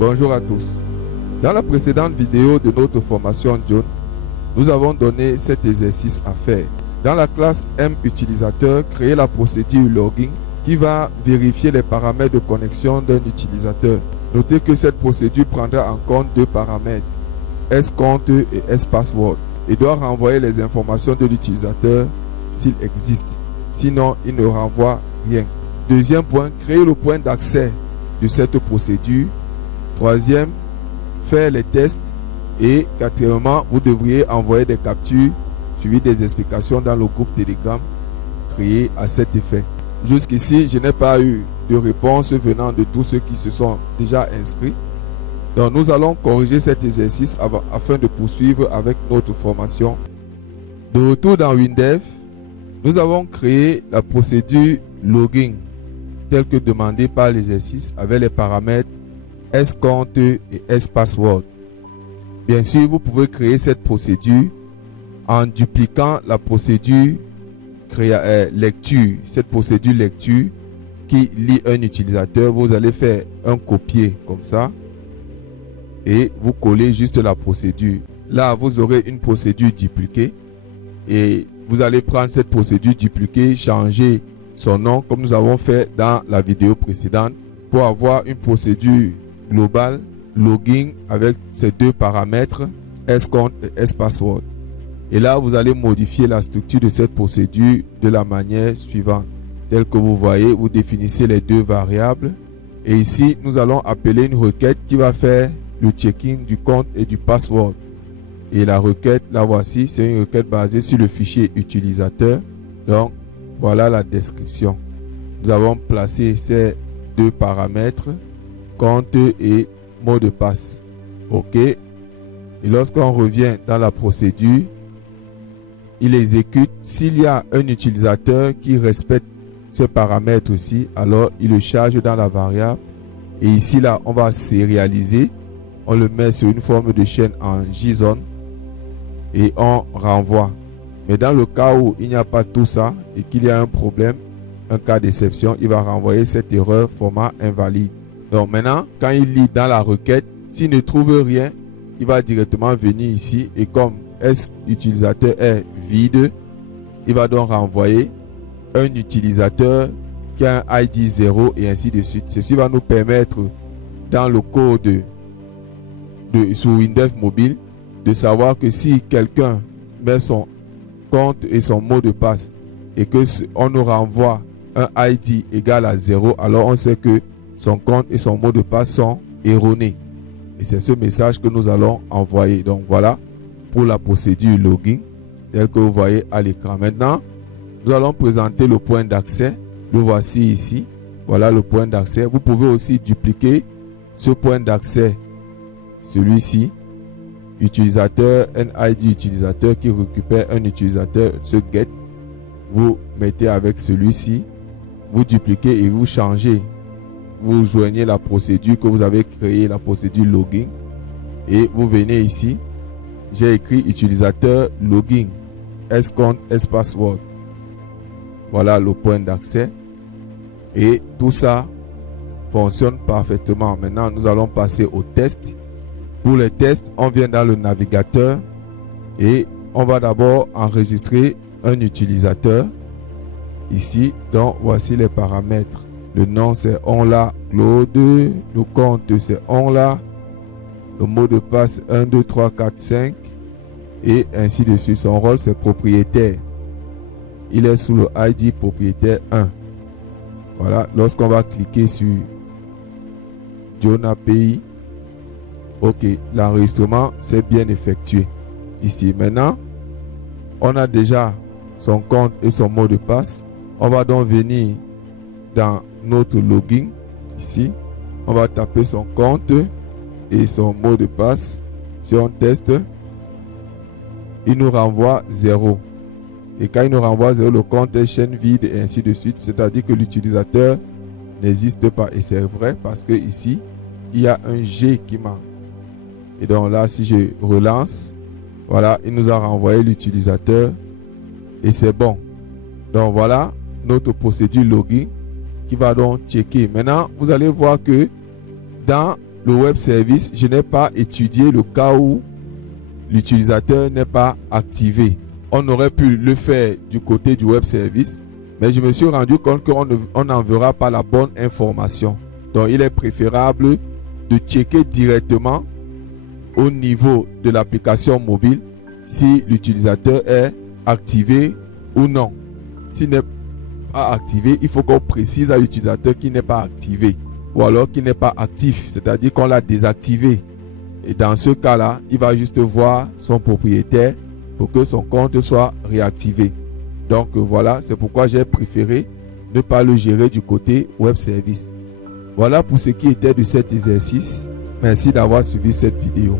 Bonjour à tous. Dans la précédente vidéo de notre formation John, nous avons donné cet exercice à faire. Dans la classe M-Utilisateur, créer la procédure login qui va vérifier les paramètres de connexion d'un utilisateur. Notez que cette procédure prendra en compte deux paramètres, S-compte et S-password, et doit renvoyer les informations de l'utilisateur s'il existe. Sinon, il ne renvoie rien. Deuxième point, créer le point d'accès de cette procédure. Troisième, faire les tests. Et quatrièmement, vous devriez envoyer des captures suivies des explications dans le groupe Telegram créé à cet effet. Jusqu'ici, je n'ai pas eu de réponse venant de tous ceux qui se sont déjà inscrits. Donc nous allons corriger cet exercice afin de poursuivre avec notre formation. De retour dans WinDev, nous avons créé la procédure login telle que demandée par l'exercice avec les paramètres S-compte et S-password. Bien sûr, vous pouvez créer cette procédure en dupliquant la procédure lecture. Cette procédure lecture qui lit un utilisateur, vous allez faire un copier comme ça et vous collez juste la procédure. Là, vous aurez une procédure dupliquée et vous allez prendre cette procédure dupliquée, changer son nom comme nous avons fait dans la vidéo précédente pour avoir une procédure globale login avec ces deux paramètres S-compte et S-password. Et là, vous allez modifier la structure de cette procédure de la manière suivante. Tel que vous voyez, vous définissez les deux variables. Et ici, nous allons appeler une requête qui va faire le check-in du compte et du password. Et la requête, la voici, c'est une requête basée sur le fichier utilisateur. Donc, voilà la description. Nous avons placé ces deux paramètres, compte et mot de passe. OK. Et lorsqu'on revient dans la procédure, il exécute. S'il y a un utilisateur qui respecte ce paramètre aussi, alors il le charge dans la variable. Et ici, là, on va sérialiser. On le met sur une forme de chaîne en JSON et on renvoie. Mais dans le cas où il n'y a pas tout ça et qu'il y a un problème, un cas d'exception, il va renvoyer cette erreur format invalide. Donc maintenant, quand il lit dans la requête, s'il ne trouve rien, il va directement venir ici et comme S-utilisateur est vide, il va donc renvoyer un utilisateur qui a un ID 0 et ainsi de suite. Ceci va nous permettre dans le code sous WinDev mobile de savoir que si quelqu'un met son compte et son mot de passe et que on nous renvoie un ID égal à 0, alors on sait que son compte et son mot de passe sont erronés. Et c'est ce message que nous allons envoyer. Donc voilà pour la procédure login telle que vous voyez à l'écran. Maintenant, nous allons présenter le point d'accès. Le voici ici. Voilà le point d'accès. Vous pouvez aussi dupliquer ce point d'accès, celui-ci. Utilisateur, NID utilisateur qui récupère un utilisateur, ce get. Vous mettez avec celui-ci. Vous dupliquez et vous changez. Vous joignez la procédure que vous avez créée, la procédure login. Et vous venez ici. J'ai écrit utilisateur login. S-compte, S-password. Voilà le point d'accès. Et tout ça fonctionne parfaitement. Maintenant, nous allons passer au test. Pour les tests, on vient dans le navigateur. Et on va d'abord enregistrer un utilisateur. Ici, donc voici les paramètres. Le nom c'est onla Claude. Le compte c'est onla. Le mot de passe 1, 2, 3, 4, 5. Et ainsi de suite. Son rôle c'est propriétaire. Il est sous le ID propriétaire 1. Voilà. Lorsqu'on va cliquer sur John API. OK. L'enregistrement s'est bien effectué. Ici. Maintenant, on a déjà son compte et son mot de passe. On va donc venir dans notre login ici, on va taper son compte et son mot de passe. Si on teste, il nous renvoie 0 et quand il nous renvoie 0, le compte est chaîne vide et ainsi de suite, c'est à dire que l'utilisateur n'existe pas. Et c'est vrai parce que ici il y a un G qui manque. Et donc là, si je relance, voilà, il nous a renvoyé l'utilisateur et c'est bon. Donc voilà notre procédure login qui va donc checker. Maintenant, vous allez voir que dans le web service, je n'ai pas étudié le cas où l'utilisateur n'est pas activé. On aurait pu le faire du côté du web service, mais je me suis rendu compte qu'on n'enverra pas la bonne information. Donc, il est préférable de checker directement au niveau de l'application mobile si l'utilisateur est activé ou non. S'il n'est pas activé, il faut qu'on précise à l'utilisateur qu'il n'est pas activé ou alors qu'il n'est pas actif, c'est-à-dire qu'on l'a désactivé. Et dans ce cas-là, il va juste voir son propriétaire pour que son compte soit réactivé. Donc voilà, c'est pourquoi j'ai préféré ne pas le gérer du côté web service. Voilà pour ce qui était de cet exercice. Merci d'avoir suivi cette vidéo.